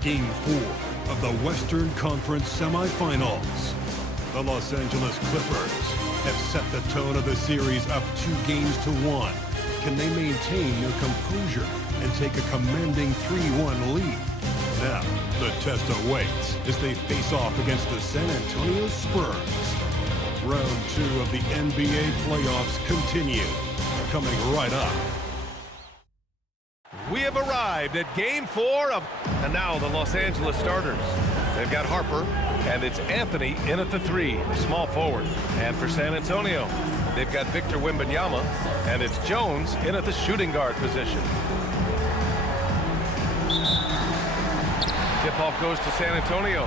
Game 4 of the Western Conference semifinals. The Los Angeles Clippers have set the tone of the series up 2-1. Can they maintain their composure and take a commanding 3-1 lead? Now, the test awaits as they face off against the San Antonio Spurs. Round 2 of the NBA playoffs continue, coming right up. We have arrived at Game 4 of... And now the Los Angeles starters. They've got Harper, and it's Anthony in at the 3, the small forward. And for San Antonio, they've got Victor Wembanyama, and it's Jones in at the shooting guard position. Tip-off goes to San Antonio.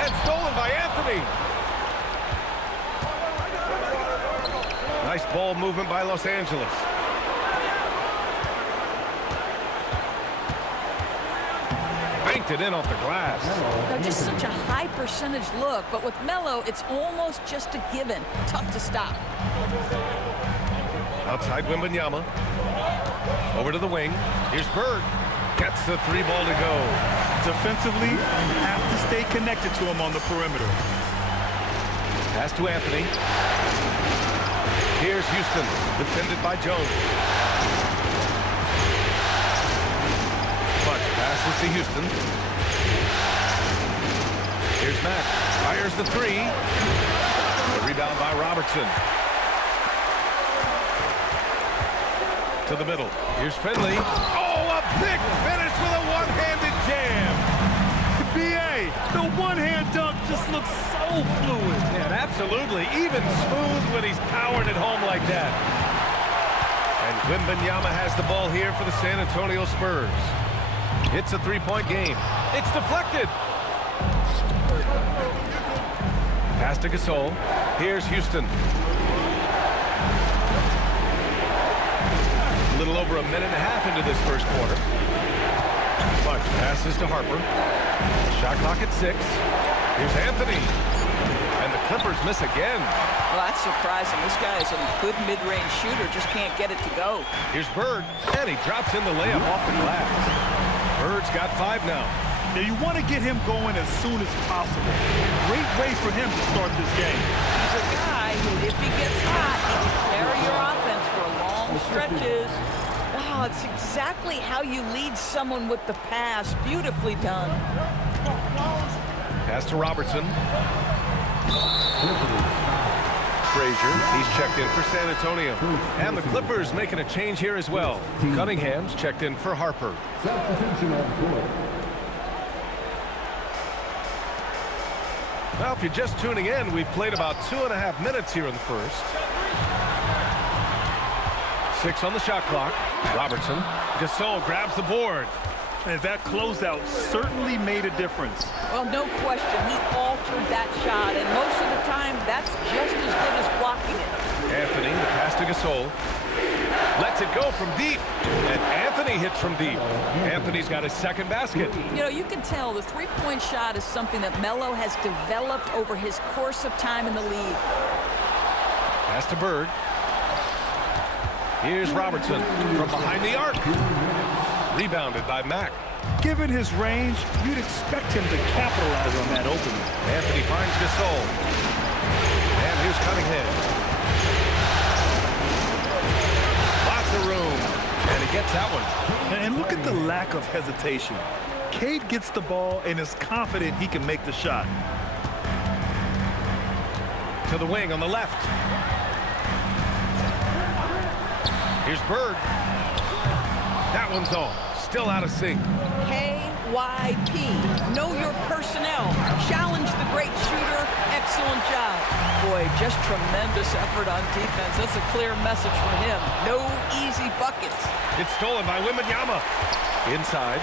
And stolen by Anthony. Nice ball movement by Los Angeles. Banked it in off the glass. They're just such a high percentage look, but with Melo, it's almost just a given. Tough to stop. Outside Wembanyama. Over to the wing. Here's Bird. Gets the 3 ball to go. Defensively, you have to stay connected to him on the perimeter. Pass to Anthony. Here's Houston, defended by Jones. Clutch passes to Houston. Here's Mack. Fires the 3. The rebound by Robertson. To the middle. Here's Finley. Oh, a big finish with a one-handed jam. B.A., the one-hand dunk just looks so fluid. And absolutely, even smooth when he's powered it home like that. And Wembanyama has the ball here for the San Antonio Spurs. It's a 3-point game. It's deflected. Pass to Gasol. Here's Houston. A little over a minute and a half into this first quarter. Clutch passes to Harper. Shot clock at 6. Here's Anthony. And the Clippers miss again. Well, that's surprising. This guy is a good mid-range shooter, just can't get it to go. Here's Bird, and he drops in the layup off the glass. Bird's got 5 now. Now you want to get him going as soon as possible. Great way for him to start this game. He's a guy who, if he gets hot, he can carry your offense for long stretches. Oh, it's exactly how you lead someone with the pass. Beautifully done. Pass to Robertson. Frazier, he's checked in for San Antonio. And the Clippers making a change here as well. Cunningham's checked in for Harper. Now, if you're just tuning in, we've played about 2.5 minutes here in the first. 6 on the shot clock. Robertson. Gasol grabs the board. And that closeout certainly made a difference. Well, no question. He altered that shot, and most of the time, that's just as good as blocking it. Anthony, the pass to Gasol. Lets it go from deep. And Anthony hits from deep. Anthony's got his second basket. You know, you can tell the three-point shot is something that Melo has developed over his course of time in the league. Pass to Bird. Here's Robertson from behind the arc. Rebounded by Mack. Given his range, you'd expect him to capitalize on that opening. Anthony finds Gasol. And here's Cunningham. Lots of room. And he gets that one. And look at the lack of hesitation. Cade gets the ball and is confident he can make the shot. To the wing on the left. Here's Bird. That one's off. Still out of sync. KYP. Know your personnel. Challenge the great shooter. Excellent job. Boy, just tremendous effort on defense. That's a clear message from him. No easy buckets. It's stolen by Wembanyama. Inside.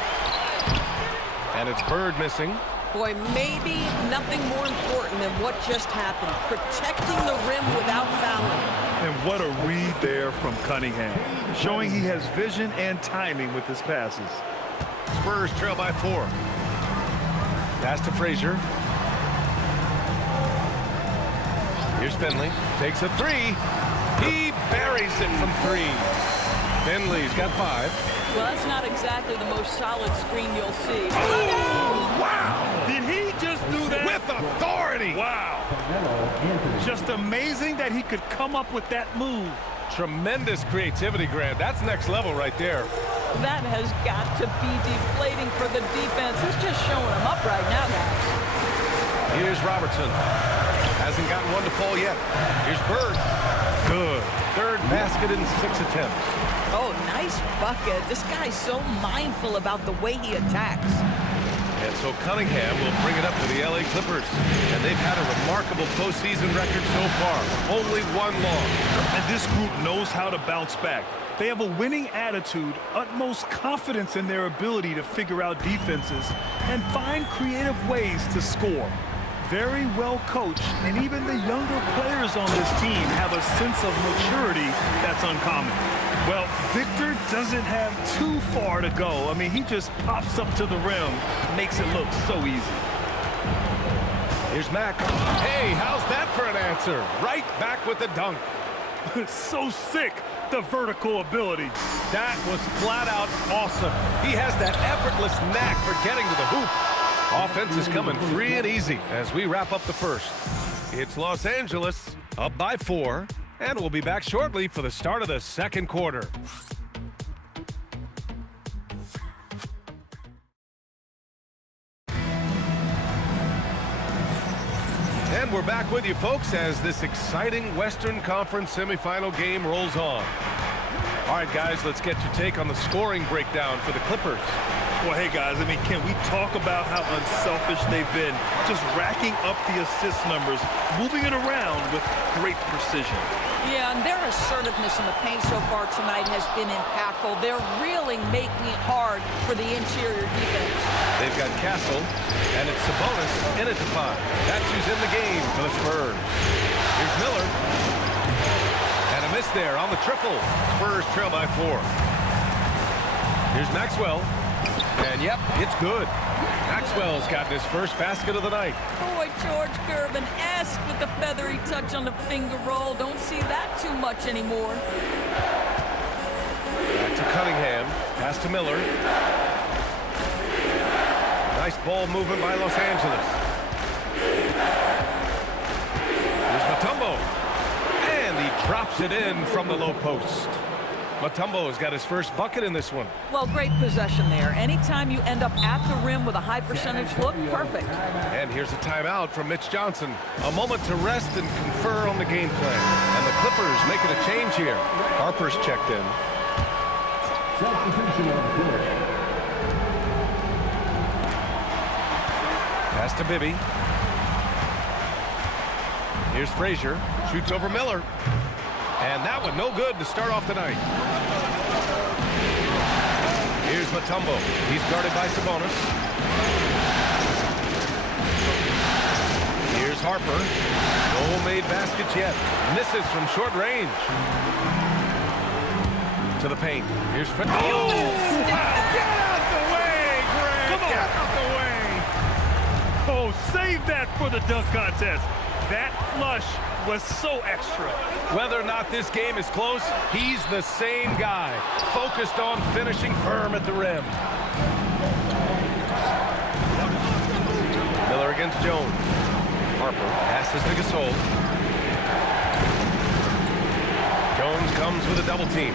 And it's Bird missing. Boy, maybe nothing more important than what just happened. Protecting the rim without fouling. And what a read there from Cunningham, showing he has vision and timing with his passes. Spurs trail by 4. Pass to Frazier. Here's Finley. Takes a 3. He buries it from 3. Finley's got 5. Well, that's not exactly the most solid screen you'll see. Oh, wow! Did he just do that? With authority! Wow. Just amazing that he could come up with that move. Tremendous creativity, Grant. That's next level right there. That has got to be deflating for the defense. It's just showing them up right now, guys. Here's Robertson. Hasn't gotten one to fall yet. Here's Bird. Good. Third basket in 6 attempts. Oh, nice bucket. This guy's so mindful about the way he attacks. And so Cunningham will bring it up to the LA Clippers. And they've had a remarkable postseason record so far. Only 1 loss. And this group knows how to bounce back. They have a winning attitude, utmost confidence in their ability to figure out defenses and find creative ways to score. Very well coached, and even the younger players on this team have a sense of maturity that's uncommon. Well, Victor doesn't have too far to go. I mean, he just pops up to the rim, makes it look so easy. Here's Mack. Hey, how's that for an answer? Right back with the dunk. So sick, the vertical ability. That was flat out awesome. He has that effortless knack for getting to the hoop. Offense is coming free and easy as we wrap up the first. It's Los Angeles up by 4, and we'll be back shortly for the start of the second quarter. And we're back with you, folks, as this exciting Western Conference semifinal game rolls on. All right, guys, let's get your take on the scoring breakdown for the Clippers. Well, hey, guys, I mean, can we talk about how unselfish they've been? Just racking up the assist numbers, moving it around with great precision. Yeah, and their assertiveness in the paint so far tonight has been impactful. They're really making it hard for the interior defense. They've got Castle, and it's Sabonis in it to 5. That's who's in the game for the Spurs. Here's Miller. And a miss there on the triple. Spurs trail by 4. Here's Maxwell. And yep, it's good. Maxwell's got his first basket of the night. Boy, George Gervin-esque with the feathery touch on the finger roll. Don't see that too much anymore. Back to Cunningham. Pass to Miller. Nice ball movement by Los Angeles. Here's Mutombo. And he drops it in from the low post. Mutombo has got his first bucket in this one. Well, great possession there. Anytime you end up at the rim with a high percentage look, perfect. And here's a timeout from Mitch Johnson. A moment to rest and confer on the game plan. And the Clippers making a change here. Harper's checked in. Pass to Bibby. Here's Frazier. Shoots over Miller. And that one no good to start off the night. Here's Mutombo. He's guarded by Sabonis. Here's Harper. No made baskets yet. Misses from short range. To the paint. Here's Fred. Oh! Get out the way, Grant! Come on. Get out the way! Oh, save that for the dunk contest. That flush was so extra. Whether or not this game is close, he's the same guy, focused on finishing firm at the rim. Miller against Jones. Harper passes to Gasol. Jones comes with a double team.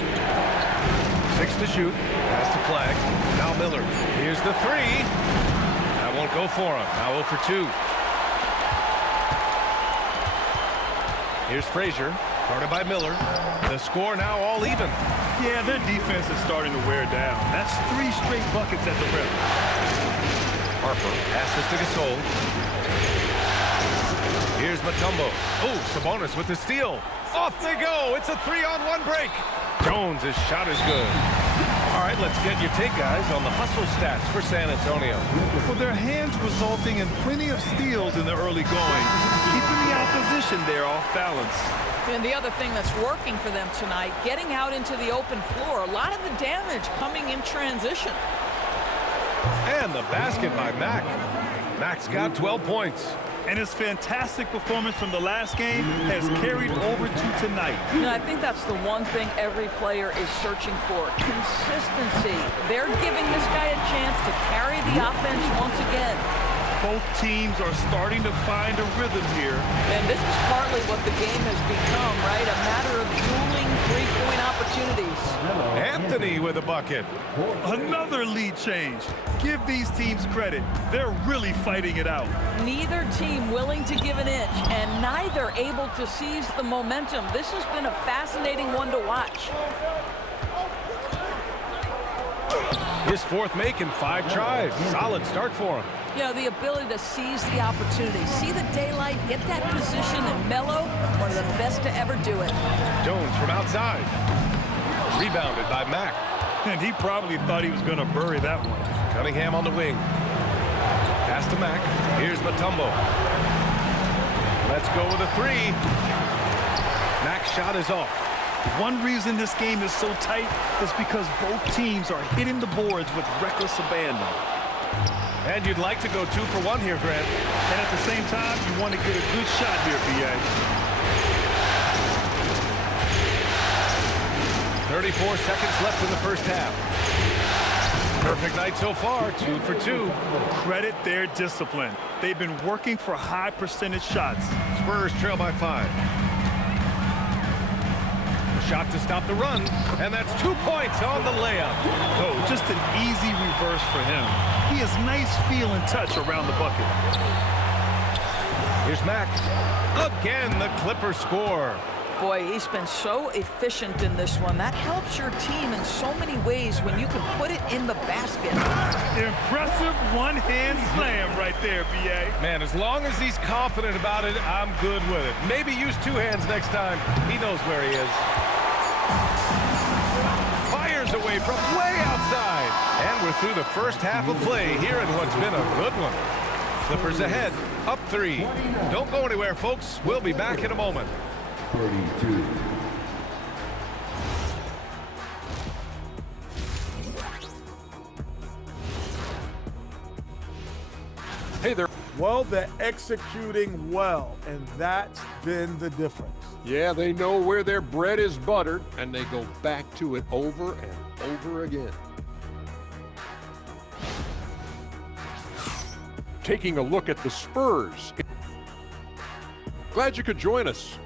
6 to shoot. Pass to Flag. Now Miller. Here's the 3. That won't go for him. Now 0 for 2. Here's Frazier, guarded by Miller. The score now all even. Yeah, their defense is starting to wear down. That's 3 straight buckets at the rim. Harper passes to Gasol. Here's Mutombo. Oh, Sabonis with the steal. Off they go. It's a 3-on-1 break. Jones' shot is good. All right, let's get your take, guys, on the hustle stats for San Antonio. Well, their hands resulting in plenty of steals in the early going, keeping the opposition there off balance. And the other thing that's working for them tonight, getting out into the open floor. A lot of the damage coming in transition. And the basket by Mack. Mack's got 12 points. And his fantastic performance from the last game has carried over to tonight. You know, I think that's the one thing every player is searching for, consistency. They're giving this guy a chance to carry the offense once again. Both teams are starting to find a rhythm here. And this is partly what the game has become, right? A matter of dueling three-point opportunities. Anthony with a bucket. Another lead change. Give these teams credit. They're really fighting it out. Neither team willing to give an inch, and neither able to seize the momentum. This has been a fascinating one to watch. His fourth make in 5 tries. Solid start for him. You know, the ability to seize the opportunity, see the daylight, get that position, and mellow, one of the best to ever do it. Jones from outside. Rebounded by Mack. And he probably thought he was going to bury that one. Cunningham on the wing. Pass to Mack. Here's Mutombo. Let's go with a 3. Mack's shot is off. One reason this game is so tight is because both teams are hitting the boards with reckless abandon. And you'd like to go 2 for 1 here, Grant. And at the same time, you want to get a good shot here, B.A. 34 seconds left in the first half. Perfect night so far, 2 for 2. Credit their discipline. They've been working for high percentage shots. Spurs trail by 5. Shot to stop the run, and that's 2 points on the layup. Oh, just an easy reverse for him. He has nice feel and touch around the bucket. Here's Mack. Again, the Clippers score. Boy, he's been so efficient in this one. That helps your team in so many ways when you can put it in the basket. Impressive one-hand slam right there, B.A. Man, as long as he's confident about it, I'm good with it. Maybe use 2 hands next time. He knows where he is. Fires away from way outside. And we're through the first half of play here in what's been a good one. Clippers ahead, up 3. Don't go anywhere, folks. We'll be back in a moment. 32. Hey there. Well, they're executing well, and that's been the difference. Yeah, they know where their bread is buttered, and they go back to it over and over again. Taking a look at the Spurs. Glad you could join us.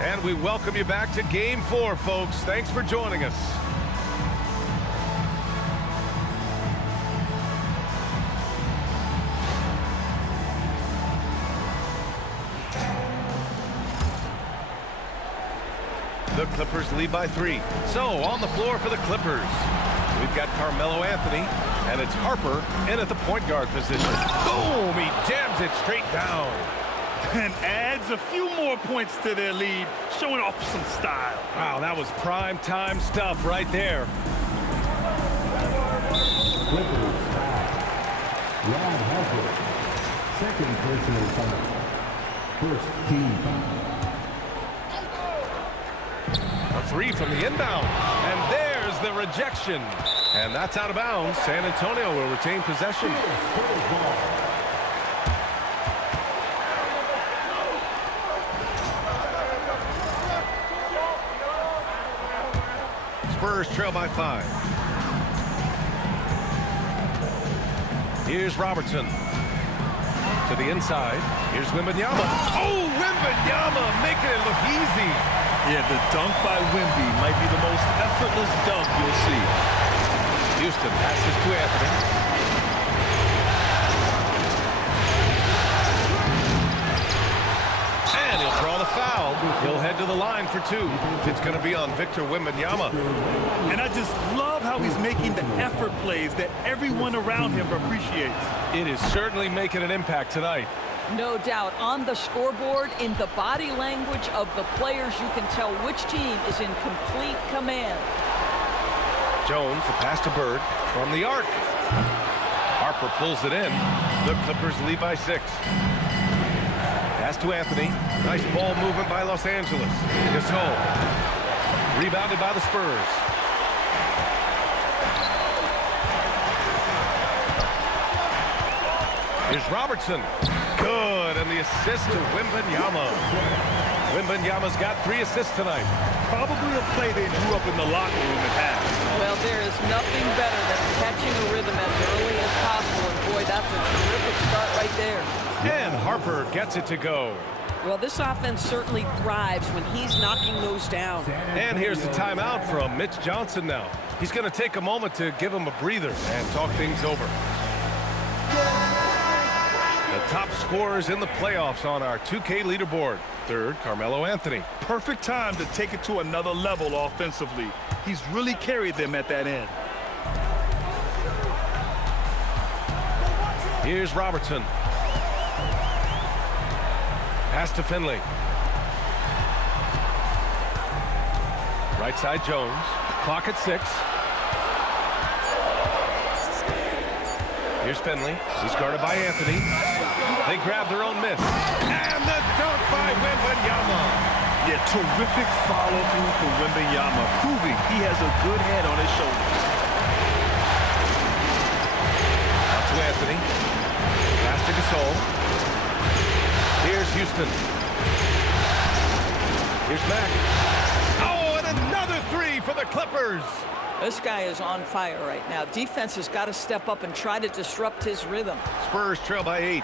And we welcome you back to Game 4, folks. Thanks for joining us. The Clippers lead by 3. So, on the floor for the Clippers, we've got Carmelo Anthony, and it's Harper in at the point guard position. Boom! He jams it straight down. And adds a few more points to their lead, showing off some style. Wow, that was prime time stuff right there. Clippers foul. Ron Harper. Second personal foul. First team foul. A 3 from the inbound. And there's the rejection. And that's out of bounds. San Antonio will retain possession. Spurs trail by 5. Here's Robertson. To the inside. Here's Wembanyama. Oh, Wembanyama making it look easy. Yeah, the dunk by Wemby might be the most effortless dunk you'll see. Houston passes to Anthony. And he'll draw the foul. He'll head to the line for 2. It's going to be on Victor Wembanyama. And I just love how he's making the effort plays that everyone around him appreciates. It is certainly making an impact tonight. No doubt. On the scoreboard, in the body language of the players, you can tell which team is in complete command. Jones, the pass to Bird from the arc. Harper pulls it in. The Clippers lead by 6. Pass Pass to Anthony. Nice ball movement by Los Angeles. Gasol. Rebounded by the Spurs. Here's Robertson. Good, and the assist to Wembanyama. Wembanyama's got 3 assists tonight. Probably a play they drew up in the locker room at half. Well, there is nothing better than catching a rhythm as early as possible. And boy, that's a terrific start right there. And Harper gets it to go. Well, this offense certainly thrives when he's knocking those down. And here's the timeout from Mitch Johnson now. He's going to take a moment to give him a breather and talk things over. The top scorers in the playoffs on our 2K leaderboard. Third, Carmelo Anthony. Perfect time to take it to another level offensively. He's really carried them at that end. Here's Robertson. Pass to Finley. Right side Jones. Clock at 6. Here's Finley. He's guarded by Anthony. They grab their own miss. And the dunk by Wembanyama. Yeah, terrific follow-through for Wembanyama, proving he has a good head on his shoulders. Out to Anthony. Pass to Gasol. Here's Houston. Here's Mack. Oh, and another 3 for the Clippers. This guy is on fire right now. Defense has got to step up and try to disrupt his rhythm. Spurs trail by 8.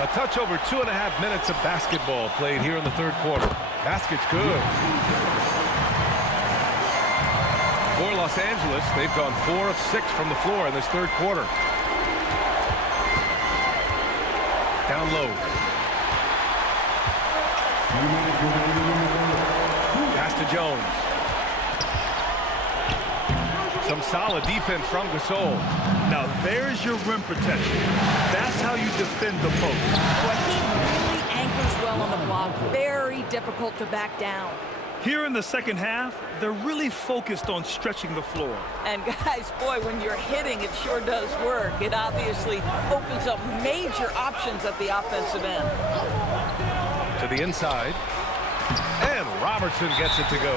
A touch over 2.5 minutes of basketball played here in the third quarter. Basket's good. For Los Angeles, they've gone 4 of 6 from the floor in this third quarter. Down low. Pass to Jones. Some solid defense from Gasol. Now there's your rim protection. That's how you defend the post. Boy, he really anchors well on the block. Very difficult to back down. Here in the second half, they're really focused on stretching the floor. And guys, boy, when you're hitting, it sure does work. It obviously opens up major options at the offensive end. To the inside. And Robertson gets it to go.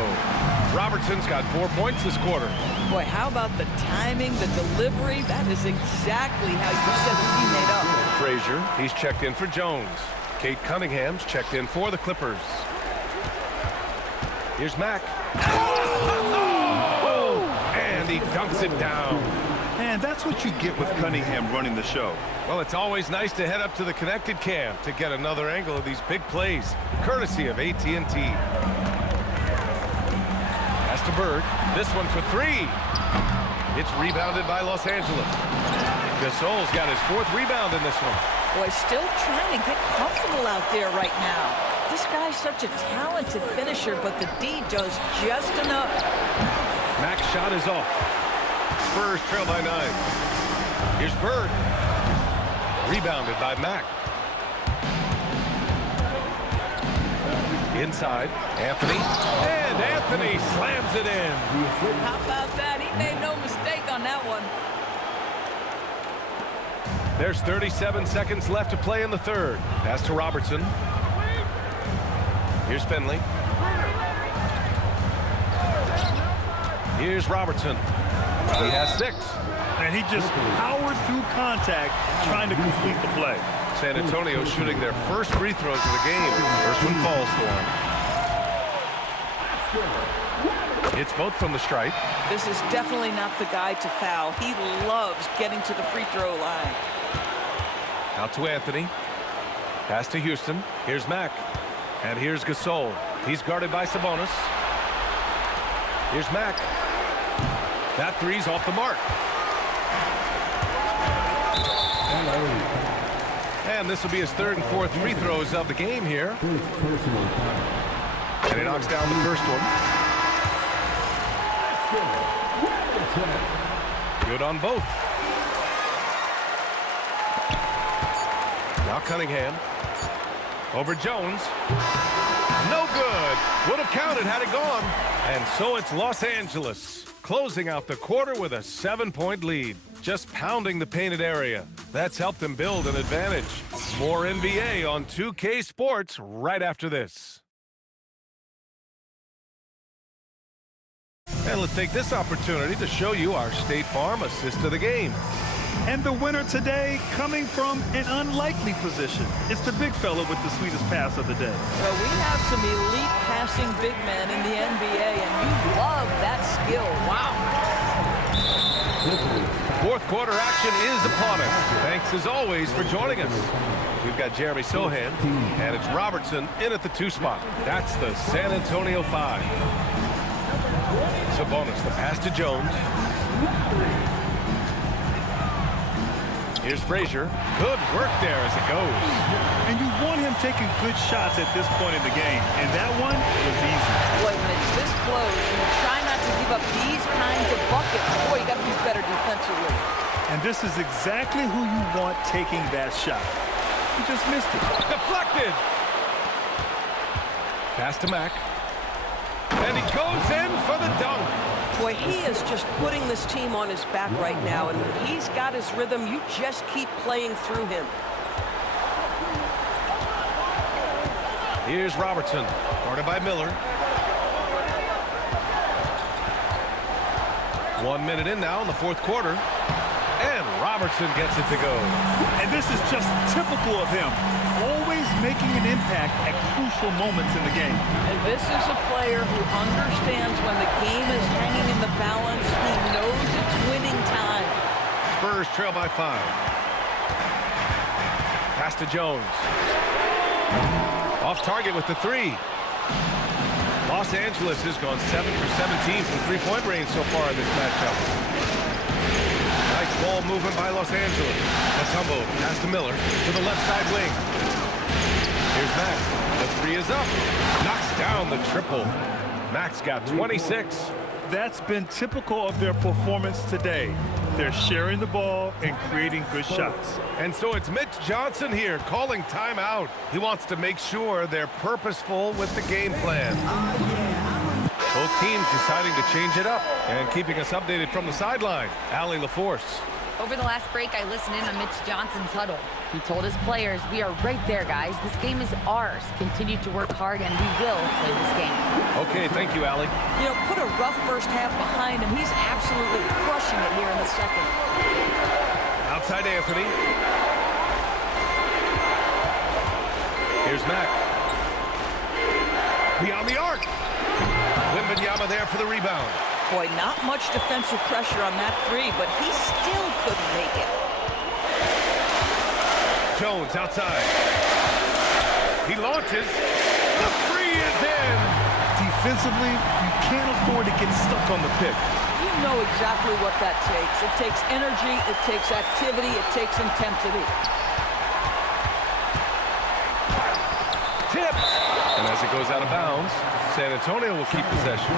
Robertson's got 4 points this quarter. Boy, how about the timing, the delivery? That is exactly how you set a teammate up. Frazier, he's checked in for Jones. Kate Cunningham's checked in for the Clippers. Here's Mack. Oh! And he dunks it down. And that's what you get with Cunningham running the show. Well, it's always nice to head up to the connected cam to get another angle of these big plays, courtesy of AT&T. Pass to Bird. This one for 3. It's rebounded by Los Angeles. Gasol's got his 4th rebound in this one. Boy, still trying to get comfortable out there right now. This guy's such a talented finisher, but the D does just enough. Mack's shot is off. Spurs trail by 9. Here's Bird. Rebounded by Mack. Inside, Anthony. And Anthony slams it in. How about that? He made no mistake on that one. There's 37 seconds left to play in the third. Pass to Robertson. Here's Finley. Here's Robertson. He has 6. And he just powered through contact trying to complete the play. San Antonio shooting their first free throws of the game. First one falls for him. It's both from the stripe. This is definitely not the guy to foul. He loves getting to the free throw line. Out to Anthony. Pass to Houston. Here's Mack. And here's Gasol. He's guarded by Sabonis. Here's Mack. That 3's off the mark. And this will be his 3rd and 4th free throws of the game here. And he knocks down the first one. Good on both. Now Cunningham. Over Jones. No good. Would have counted had it gone. And so it's Los Angeles. closing out the quarter with a 7-point lead. Just pounding the painted area. That's helped them build an advantage. More NBA on 2K Sports right after this. And let's take this opportunity to show you our State Farm assist of the game. And the winner today coming from an unlikely position. It's the big fella with the sweetest pass of the day. Well, we have some elite passing big men in the NBA, and you love that skill. Wow. Fourth quarter action is upon us. Thanks as always for joining us. We've got Jeremy Sohan, and it's Robertson in at the 2 spot. That's the San Antonio 5. Sabonis, the pass to Jones. Here's Frazier. Good work there as it goes. And you want him taking good shots at this point in the game. And that one was easy. Boy, when it's this close, you try not to give up these kinds of buckets. Boy, you got to be better defensively. And this is exactly who you want taking that shot. He just missed it. Deflected. Pass to Mack. And he goes in for the dunk. Boy, he is just putting this team on his back right now, and when he's got his rhythm, you just keep playing through him. Here's Robertson, guarded by Miller. 1 minute in now in the fourth quarter, and Robertson gets it to go. And this is just typical of him, always making an impact at crucial moments in the game. And this is a player who understands when the game is hanging in the balance. He knows it's winning time. Spurs trail by 5. Pass to Jones. Off target with the 3. Los Angeles has gone 7 for 17 from three-point range so far in this matchup. Nice ball movement by Los Angeles. Matumbo pass to Miller to the left side wing. Here's Mack. The 3 is up. Knocks down the triple. Mack's got 26. That's been typical of their performance today. They're sharing the ball and creating good shots. And so it's Mitch Johnson here calling timeout. He wants to make sure they're purposeful with the game plan. Both teams deciding to change it up and keeping us updated from the sideline. Allie LaForce. Over the last break, I listened in on Mitch Johnson's huddle. He told his players, "We are right there, guys. This game is ours. Continue to work hard, and we will play this game." Okay, thank you, Allie. You know, put a rough first half behind him. He's absolutely crushing it here in the second. Outside Anthony. Here's Mack. Beyond the arc. Wembanyama there for the rebound. Boy, not much defensive pressure on that 3, but he still couldn't make it. Jones outside. He launches. The 3 is in. Defensively, you can't afford to get stuck on the pick. You know exactly what that takes. It takes energy, it takes activity, it takes intensity. Tipped. And as it goes out of bounds, San Antonio will keep possession.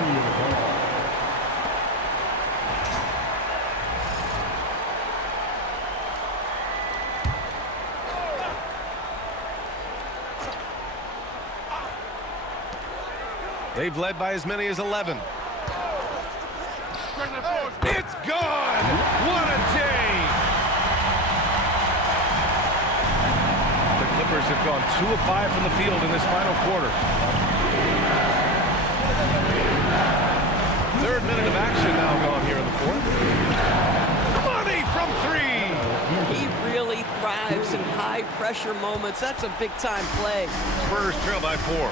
They've led by as many as 11. It's gone! What a day! The Clippers have gone 2 of 5 from the field in this final quarter. Third minute of action now gone here in the fourth. Money from 3! He really thrives in high-pressure moments. That's a big-time play. Spurs trail by 4.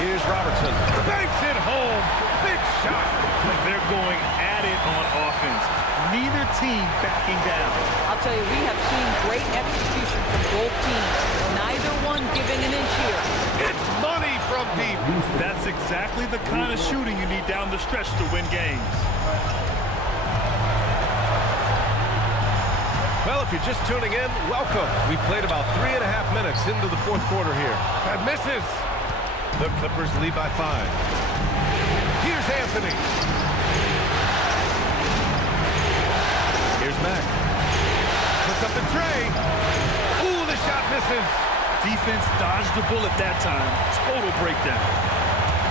Here's Robertson. Banks it home. Big shot. They're going at it on offense. Neither team backing down. I'll tell you, we have seen great execution from both teams. Neither one giving an inch here. It's money from deep. That's exactly the kind of shooting you need down the stretch to win games. Well, if you're just tuning in, welcome. We've played about 3.5 minutes into the fourth quarter here. That misses. The Clippers lead by 5. Here's Anthony. Here's Mack. Puts up the tray. Ooh, the shot misses. Defense dodged the bullet that time. Total breakdown.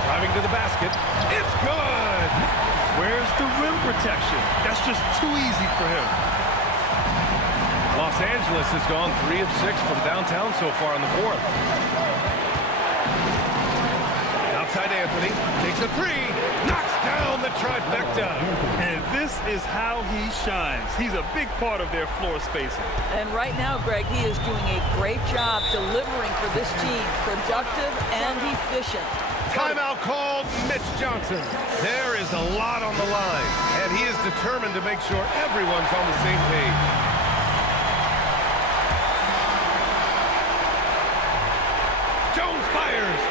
Driving to the basket. It's good! Where's the rim protection? That's just too easy for him. Los Angeles has gone 3 of 6 from downtown so far in the fourth. Outside Anthony, takes a three, knocks down the trifecta. And this is how he shines. He's a big part of their floor spacing. And right now, Greg, he is doing a great job delivering for this team. Productive and efficient. Timeout called, Mitch Johnson. There is a lot on the line, and he is determined to make sure everyone's on the same page. Jones fires.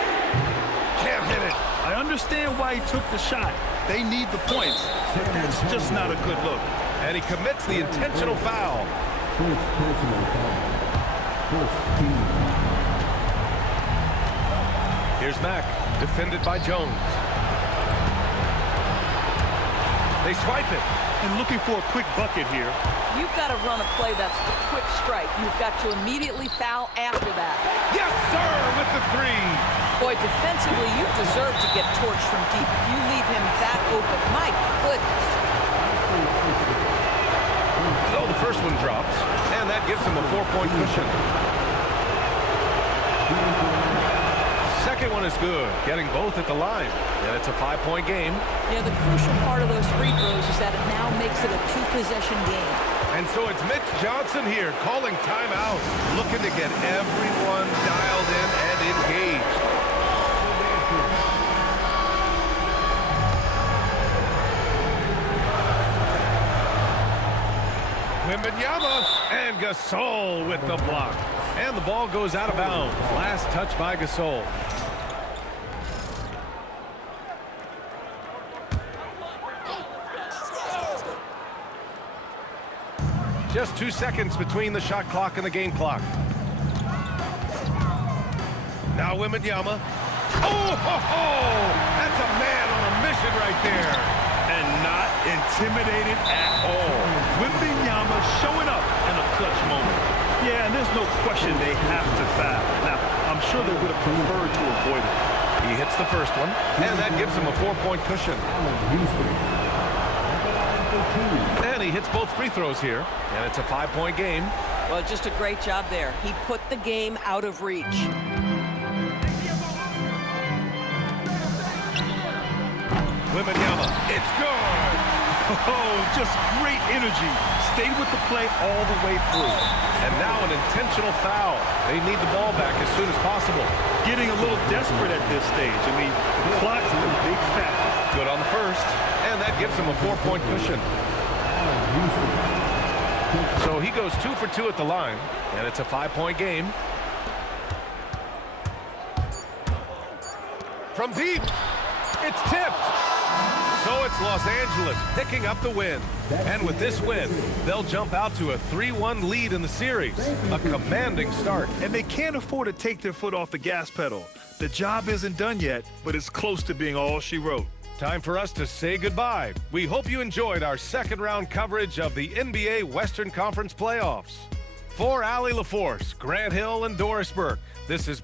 Can't hit it. I understand why he took the shot. They need the points. That's just not a good look. And he commits the intentional foul. First personal foul. First team foul. Here's Mack, defended by Jones. They swipe it. And looking for a quick bucket here. You've got to run a play that's the quick strike. You've got to immediately foul after that. Yes, sir, with the three. Boy, defensively, you deserve to get torched from deep. If you leave him that open, my goodness. So the first one drops, and that gives him a 4-point cushion. Second one is good, getting both at the line, and it's a 5-point game. Yeah, the crucial part of those free throws is that it now makes it a 2-possession game. And so it's Mitch Johnson here calling timeout, looking to get everyone dialed in and engaged. Wembanyama and Gasol with the block. And the ball goes out of bounds. Last touch by Gasol. Just 2 seconds between the shot clock and the game clock. Now Wembanyama. Oh, ho, ho! That's a man on a mission right there. And not intimidated at all. Wembanyama showing up in a clutch moment. Yeah, and there's no question they have to foul. Now, I'm sure they would have preferred to avoid it. He hits the first one, and that gives him a 4-point cushion. And he hits both free throws here, and it's a 5-point game. Well, just a great job there. He put the game out of reach. Wembanyama, it's good! Oh, just great energy. Stay with the play all the way through. And now an intentional foul. They need the ball back as soon as possible. Getting a little desperate at this stage. I mean, the clock's the big factor. Good on the first, and that gives him a 4-point cushion. So he goes 2 for 2 at the line, and it's a 5-point game. From deep, it's tipped. So it's Los Angeles picking up the win. And with this win, they'll jump out to a 3-1 lead in the series. A commanding start. And they can't afford to take their foot off the gas pedal. The job isn't done yet, but it's close to being all she wrote. Time for us to say goodbye. We hope you enjoyed our second-round coverage of the NBA Western Conference playoffs. For Allie LaForce, Grant Hill, and Doris Burke, this is